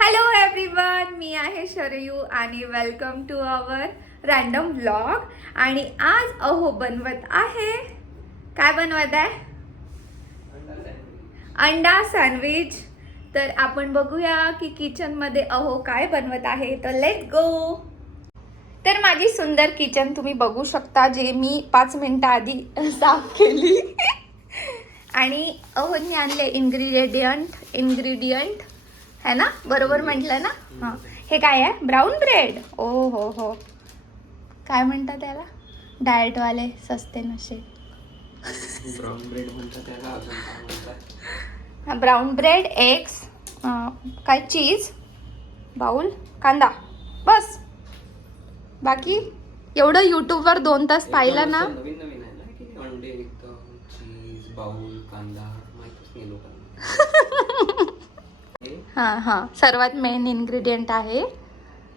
Hello everyone, मी आहे शरयू आणि welcome to our random vlog. आणि आज अहो बनवत आहे, काय बनवत आहे? अंडा सँडविच. तर आपण बघूया की किचन मध्ये अहो काय बनवत आहे. तर लेट्स गो. तर माझी सुंदर किचन तुम्ही बघू शकता, जे मी 5 मिनिटं आधी साफ केली. आणि अहोनी आणले इन्ग्रेडियंट है ना, बरोबर म्हटलं ना? हां, हे काय आहे? Brown bread. ओ हो, काय म्हणतात त्याला डाएटवाले सस्ते नशे? ब्राऊन ब्रेड म्हणतात त्याला. अजून काय म्हणतात? ब्राऊन ब्रेड, एग्स, काय चीज, बाउल, कांदा, बस. बाकी एवढं यूट्यूबवर 2 तास पाहिलं ना. नवीन नवीन आहे ना की अंडे, एकदम चीज, बाउल, कांदा माहितच नाही लोकांना. हां, सर्वात मेन इन्ग्रेडियंट आहे.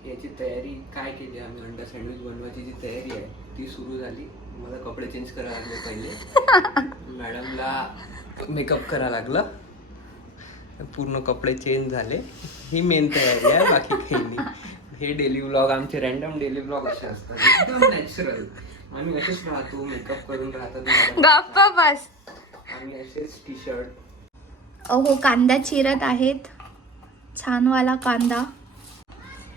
याची तयारी काय केली आम्ही, अंडा सँडविच बनवायची जी तयारी आहे ती सुरू झाली. मला कपडे चेंज करायला लागले पहिले. मॅडमला मेकअप करायला लागलं, पूर्ण कपडे चेंज झाले. ही मेन तयारी आहे, बाकी काही नाही. हे डेली व्लॉग, आमचे रॅन्डम डेली व्लॉग असे असतात, एकदम नॅचरल. आम्ही असेच राहतो, मेकअप करून राहतात. गप्पा बस. आम्ही असेच टी शर्ट. अहो कांदा चिरत आहेत, छानवाला कांदा.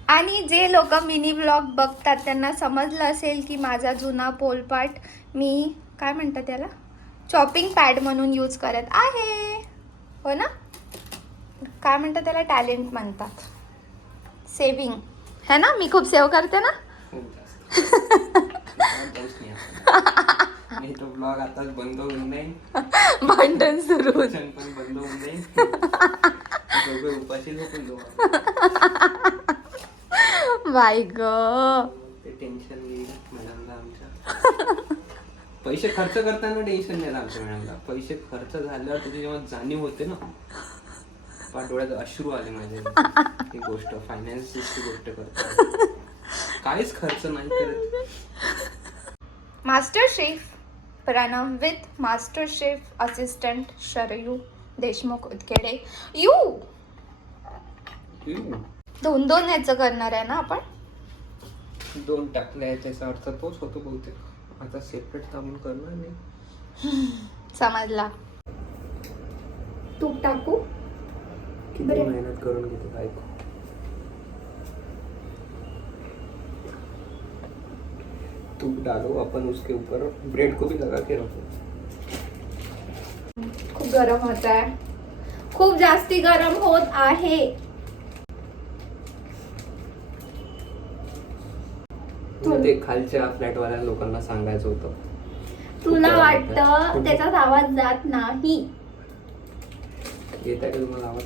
आणि जे लोक मिनी व्लॉग बघतात त्यांना समजलं असेल की माझा जुना पोलपाट मी काय म्हणतात त्याला, चॉपिंग पॅड म्हणून यूज करत आहे. हो ना, काय म्हणतात त्याला, टॅलेंट म्हणतात, सेविंग है ना. मी खूप सेव्ह करते ना. नाही तो ब्लॉग आताच बंद होऊन नाही, भांडण सुरू पण बंद होऊन नाही. दोघे उपाशी झोपून जाऊ. बाय ग, ते टेन्शन घेईल मॅडमला आमच्या. पैसे खर्च करताना टेन्शन नाही आमच्या मॅडमला. पैसे खर्च झाल्यावर त्याची जेव्हा जाणीव होते ना, डोळ्यात अश्रू आले माझे. ही गोष्ट फायनान्सची गोष्ट करतात, काहीच खर्च नाही करत. Master chef Pranav with master chef assistant Sharayu Deshmukh Udkhede. You 2 ह्याचं करणार आहे ना आपण. 2 टाकले आहे त्याचा अर्थ तोच होतो बहुतेक. आता सेपरेट आपण करणार नाही. समजला. तूप टाकू. किती मेहनत करून घेते बायको. तूप डालो अपन उसके ऊपर, ब्रेड को भी लगा के रखो. खूप गरम होत आहे, खूप जास्ती गरम होत आहे. ते खालच्या फ्लॅटवाल्या लोकांना सांगायचं होतं. तुला वाटतं त्याचाच आवाज जात नाही. येत आहे का तुम्हाला आवाज?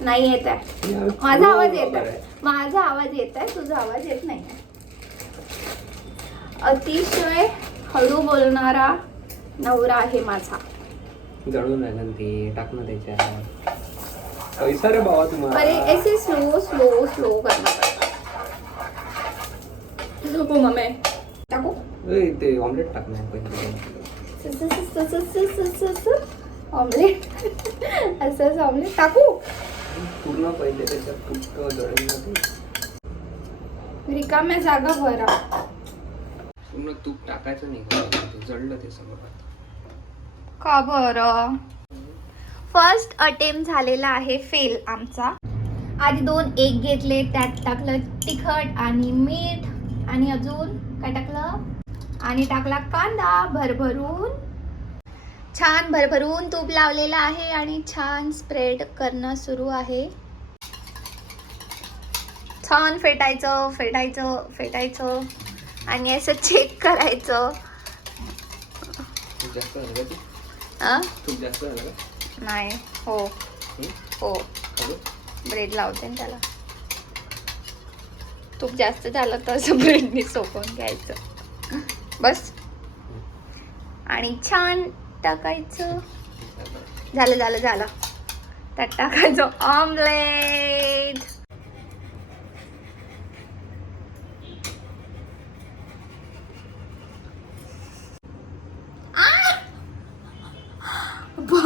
नाही येत आहे. माझा आवाज येत आहे, माझा आवाज येत आहे, तुझा आवाज येत नाही. अतिशय हळू बोलणारा नवरा आहे माझा. जळून राहिलं ते, टाक ना त्याच्यात. पैसा रे बाबा तुम्हाला. अरे ऐसे स्लो करना पड़ता. हो मम्मी टाकू. ते ऑमलेट टाकणार पहिले. ऑमलेट असंच ऑमलेट टाकू. पूर्ण पहिले त्याच्यात तूप जळून रिकाम्या जागा भरा. पूर्ण तूप टाकायचं नाही, जळलं ते सगळं. का बरं? फर्स्ट अटेम्प्ट झालेला आहे फेल आमचा. आधी 2 एग घेतले, त्यात टाकलं तिखट आणि मीठ आणि अजून काय टाकलं, आणि टाकला कांदा भरभरून. छान भरभरून तूप लावलेला आहे आणि छान स्प्रेड करणं सुरू आहे. छान फेटायचं आणि असं चेक करायचं. जास्त झालं का तूप? जास्त झालं का? नाही. हो ब्रेड लावते ना त्याला. तूप जास्त झालं तर असं ब्रेडने सोकून घ्यायचं बस. आणि छान टाकायचं. झालं. त्यात टाकायचं ऑमलेट.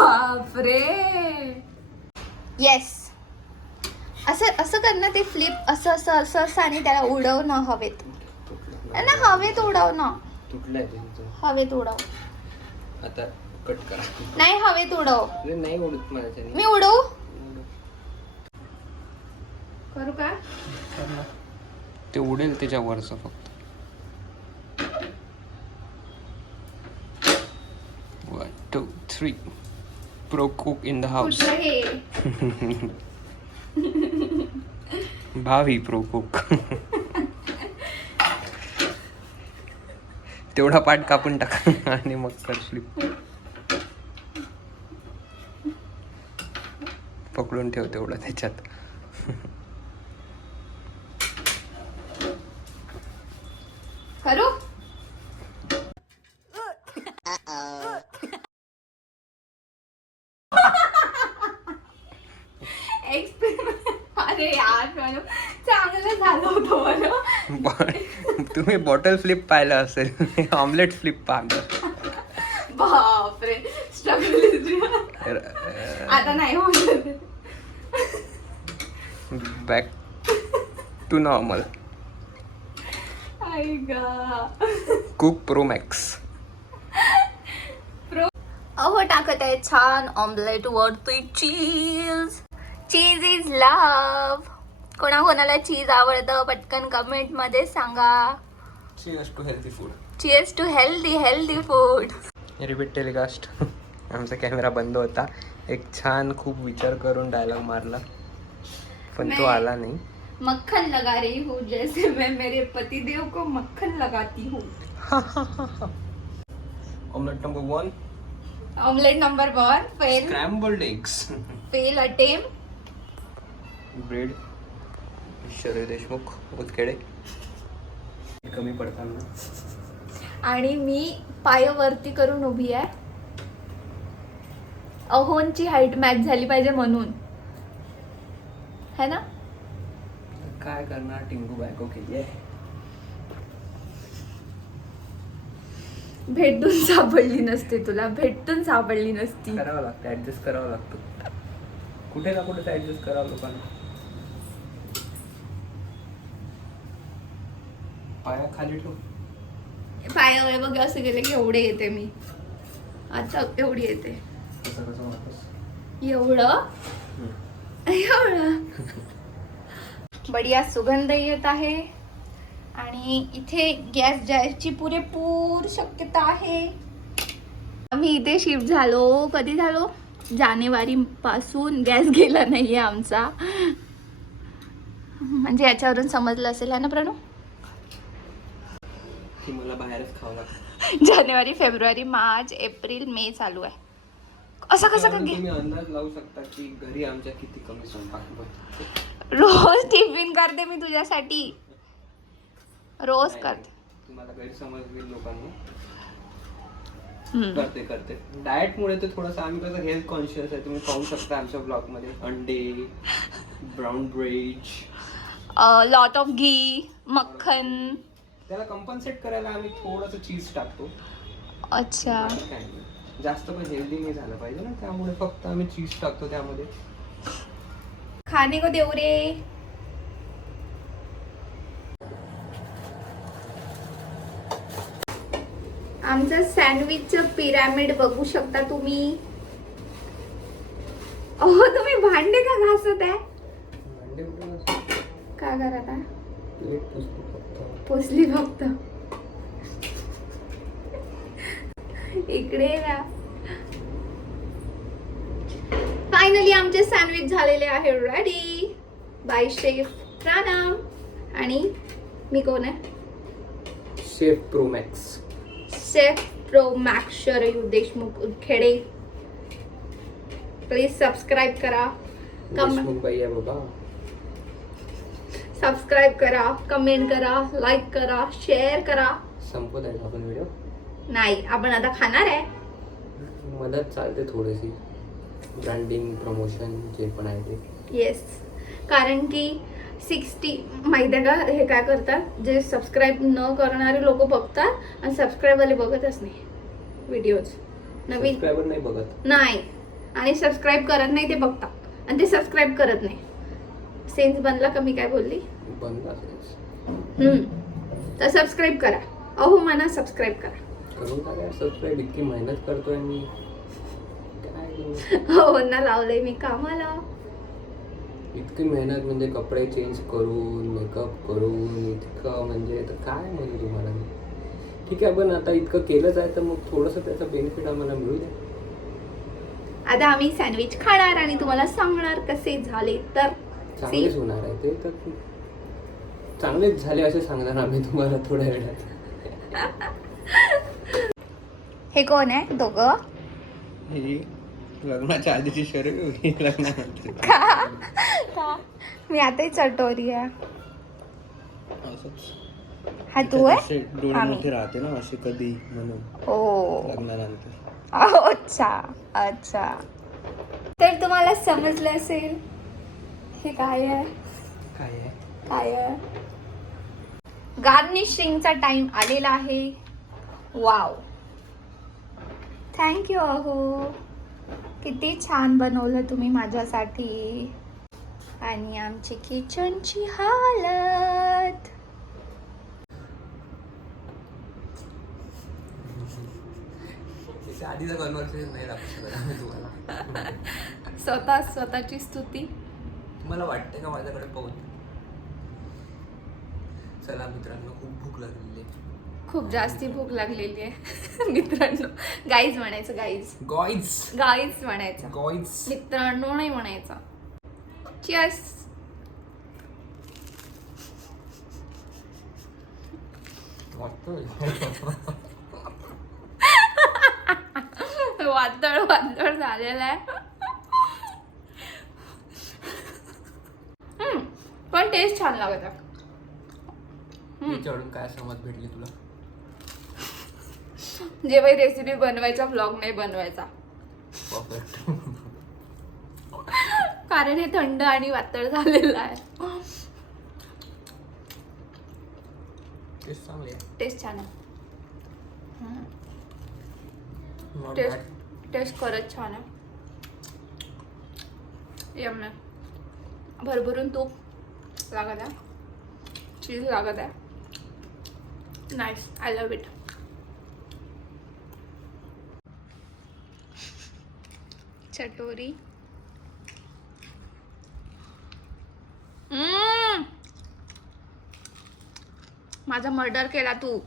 बापरे. येस, असं असं कर ना, ते फ्लिप असं असं असं असं आणि त्याला उडवणं हवेत ना, हवेत उडवणं. तुटलंय तुमचं. हवेत उडव. आता कट करा. नाही, हवेत उडव. अरे नाही उडत माझ्याने. मी उडवू करू का? ते उडेल त्याच्यावरचं फक्त. 1 2 3 pro cook in the house. कुठलं हे? भावी प्रो कुक. तेवढा पार्ट कापून टाका आणि मग कर स्लिप. पकडून ठेव तेवढं त्याच्यात. करू? अरे यार मॅडम, चांगलं झालं होतं बरं. तुम्ही बॉटल फ्लिप पाहिलं असेल, ऑमलेट फ्लिप पाहिलं. बापरे, स्ट्रगल. आता नाही होत. Back to normal. Cook pro max. अहो, टाकत आहे छान ऑमलेट वरती चीज. चीज इज लव्ह. कोणाकोणाला चीज आवडतं पटकन कमेंट मध्ये सांगा. Cheers to healthy food. Cheers to healthy food. Repeat telecast. आमचा कॅमेरा बंद होता. एक छान खूप विचार करून डायलॉग मारला, पण तो आला नाही. मक्खन लगा रही हूँ जैसे मैं मेरे पतिदेव को मक्खन लगाती हूँ. Omelette number 1. Omelette number 1 fail. Scrambled eggs. Fail attempt. Bread. Sharad Deshmukh Utkede. कमी पडताना. आणि मी पाय वरती करून उभी आहे. अहोंची हाईट मॅच झाली पाहिजे म्हणून, है ना? काय करणार, टिंगू बायको केली आहे. भेटून सापडली नसते तुला, भेटून सापडली नसती. करावं लागतं, ऍडजस्ट करावं लागतं. कुठे ना कुठे ऍडजस्ट करावं लोकांना. पाया खाली ठेव. पायावर बघ, असं गेले की एवढे येते मी. आता एवढी येते. कसं वापस. एवढं एवढं. बढिया सुगंध येत आहे. आणि इथे गॅस जायची पुरेपूर शक्यता आहे. आम्ही इथे शिफ्ट झालो, कधी झालो? जानेवारी पासून गॅस गेला नाहीये आमचा. म्हणजे याच्यावरून समजलं असेल है ना प्रणू? की मला बाहेरच खावं लागतं. जानेवारी, फेब्रुवारी, मार्च, एप्रिल, मे चालू आहे. असं कसं का? तुम्ही अंदाज लावू शकता की घरी आमच्या किती कमी स्वयंपाक बनतो. रोज टिफिन करते मी तुझ्यासाठी, रोज करते. तुम्हाला गैरसमज होईल लोकांना. हम्म. करते डाएट मुळे तर थोडंसं आम्ही कसं हेल्थ कॉन्शियस आहे. तुम्ही पाहू शकता आमच्या ब्लॉग मध्ये अंडे, ब्राऊन ब्रेड, लॉट ऑफ घी, मक्खन. त्याला कंपन्सेट करायला आम्ही थोडंसं चीज टाकतो. अच्छा. काय नाही. जास्त पण हेल्दी नाही झालं पाहिजे ना, त्यामुळे फक्त आम्ही चीज टाकतो त्यामध्ये. खाने को देऊ रे. आमचं सँडविचचं पिरॅमिड बघू शकता तुम्ही. अहो, तुम्ही भांडे का घासत आहे? का करत आहे? पोचली फक्त. इकडे ना. फायनली आमचे सँडविच झालेले आहे रेडी बाय शेफ प्राणम. आणि मी कोण आहे? Chef pro max. Chef pro max Sharayu Deshmukh Udkhede. Please subscribe करा. देशमुख बाई आहे बाबा. सबस्क्राईब करा, कमेंट करा, लाईक करा, शेअर करा. संपत आहे आपण व्हिडिओ? नाही, आपण आता खाणार आहे. मदत चालते थोडीशी, ब्रँडिंग प्रमोशन जे पण आहे ते. येस, कारण की 60 माहिती आहे का हे काय करतात, जे सबस्क्राईब न करणारे लोक बघतात आणि सबस्क्राईब वाले बघतच नाही व्हिडिओज. नवीन सबस्क्रायबर नाही बघत. नाही, आणि सबस्क्राईब करत नाही ते बघता आणि ते सबस्क्राईब करत नाही. सेन्स बनला का मी काय बोलली? बनला तर सबस्क्राईब करा. अहो म्हणा सबस्क्राईब करा. करून काय सबस्क्राईब, इतकी मेहनत करतोय मी काय हो ना, लावलंय मी कामाला. इतकी मेहनत म्हणजे कपडे चेंज करून मेकअप करून इतकं म्हणजे तर काय म्हणू तुम्हाला मी. ठीक आहे, पण आता इतकं केलंच आहे तर मग थोडंसं त्याचा बेनिफिट आम्हाला मिळू द्या. आता आम्ही सँडविच खाणार आणि तुम्हाला सांगणार कसे झाले. तर चांगलेच होणार आहे ते, तर चांगलेच झाले असे सांगणार आम्ही तुम्हाला थोड्या वेळात. हे कोण आहे दोघं? ही लग्नाच्या आधीची शरीर होती, लग्नानंतर का? मी आताही चटोरी आहे. असंच हा तू आहे? डोळे आम्ही. मोठे राहते ना असे कधी म्हणून हो. लग्नानंतर. अच्छा अच्छा. तर तुम्हाला समजलं असेल हे काय आहे. काय आहे? काय आहे? गार्निशिंगचा टाइम आलेला आहे. वाव, थँक्यू अहो. किती छान बनवलं तुम्ही माझ्यासाठी. आणि आमची किचनची हालत. त्याच्या आधीचं कन्व्हर्सेशन नाही दाखवू शकत आम्ही तुम्हाला. स्वतःची स्तुती. तुम्हाला वाटते का माझ्याकडे पाहून? चला मित्रांनो, खूप भूक लागलेली आहे. खूप जास्ती भूक लागलेली आहे. मित्रांनो, गाईज म्हणायचं. गाईज म्हणायचं. मित्रांनो नाही म्हणायचं. चिअर्स. वादळ झालेलं आहे. पण टेस्ट छान लागत आहे. चढून काय समज भेटली तुला? जेव्हा रेसिपी बनवायचा व्लॉग नाही बनवायचा. परफेक्ट. कारण हे थंड आणि वातळ झालेलं आहे. टेस्ट चांगली आहे. टेस्ट छान आहे. Not bad. टेस्ट खरंच छान आहे. यम्मी. भरभरून तूप लागत आहे. चीज लागत आहे. नाईस. I love it. चटोरी. माझा मर्डर केला तू.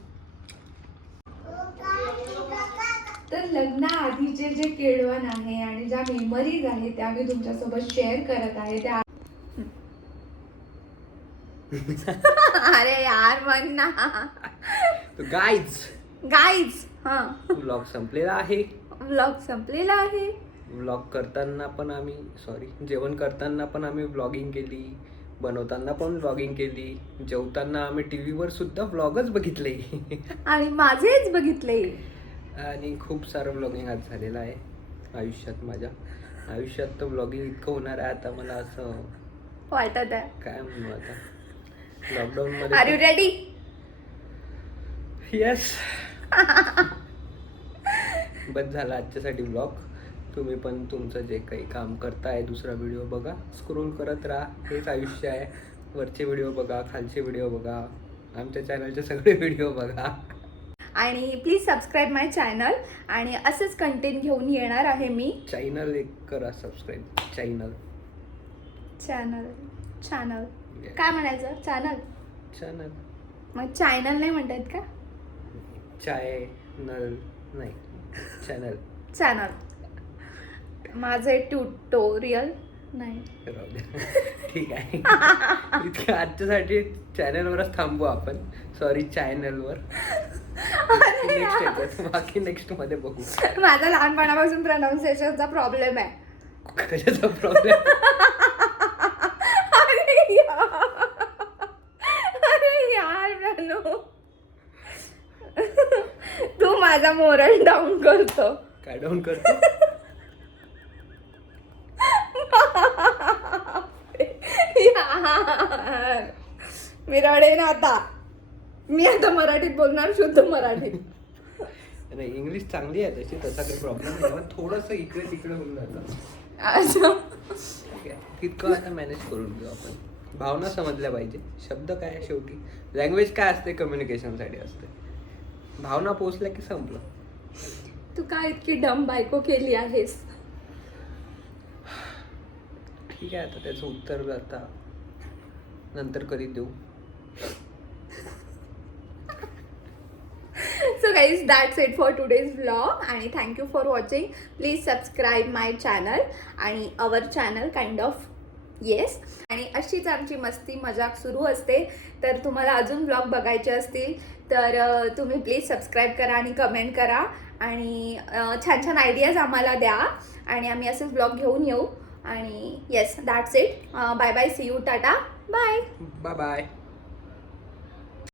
तर लग्ना आधीचे जे केळवण आहे आणि ज्या मेमरीज आहेत त्या मी तुमच्यासोबत शेअर करत आहे. त्या अरे यार म्हण ना. गाईज हा, व्लॉग संपलेला आहे. व्लॉग संपलेला आहे. व्लॉग करताना पण आम्ही जेवण करताना पण आम्ही व्लॉगिंग केली, बनवताना पण व्लॉगिंग केली, जेवताना आम्ही टीव्हीवर सुद्धा व्लॉगच बघितले. आणि माझेच बघितले. आणि खूप सारं व्लॉगिंग आज झालेलं आहे आयुष्यात. माझ्या आयुष्यात तर व्लॉगिंग इतकं होणार आहे आता मला असं वाटत आहे. काय म्हणू आता. लॉकडाऊन मध्ये. Are you ready? येस. बस झाला आजच्यासाठी व्लॉग. तुम्ही पण तुमचं जे काही काम करताय, दुसरा व्हिडिओ बघा, स्क्रोल करत राहा. हेच आयुष्य आहे. वरचे व्हिडिओ बघा, खालचे व्हिडिओ बघा, आमच्या चॅनलचे सगळे व्हिडिओ बघा. आणि प्लीज सबस्क्राईब माय चॅनल. आणि असंच कंटेंट घेऊन येणार आहे मी. चॅनल एक करा सबस्क्राईब. चॅनल काय म्हणायचं? चॅनल. मग चॅनल नाही म्हणतात का? चॅनल नाही, चॅनल. माझं ट्युटोरियल नाही. राहू द्या. ठीक आहे. इतक्या आजच्यासाठी चॅनलवरच थांबू आपण. सॉरी, चॅनलवर. बाकी नेक्स्ट मध्ये बघू. माझा लहानपणापासून प्रोनाउन्सिएशनचा प्रॉब्लेम आहे. कशाचा प्रॉब्लेम? अरे यार प्रणू, तू माझा मोरल डाऊन करतो. काय डाऊन करतो? मी रडेन आता. मी आता मराठीत बोलणार, शुद्ध मराठीत. नाही इंग्लिश चांगली आहे तशी, तसा काही प्रॉब्लेम नाही, पण थोडंसं इकडे तिकडे होऊन जातं. अच्छा. ठीक आहे, तितकं आता मॅनेज करून घेऊ आपण. भावना समजल्या पाहिजे. शब्द काय आहे शेवटी, लँग्वेज काय असते, कम्युनिकेशनसाठी असते. भावना पोचल्या की संपलं. तू काय इतकी डम बायको केली आहेस? ठीक आहे, आता त्याचं उत्तर आता नंतर कधी देऊ. So guys, that's it for today's vlog आणि thank you for watching. Please subscribe my channel आणि our channel kind of yes. आणि अशीच आमची मस्ती मजाक सुरू असते. तर तुम्हाला अजून व्लॉग बघायचे असतील तर तुम्ही प्लीज सबस्क्राईब करा आणि कमेंट करा आणि छान छान आयडियाज आम्हाला द्या आणि आम्ही असेच व्लॉग घेऊन येऊ. आणि yes, that's it. Bye bye, see you, टाटा, बाय. Bye bye.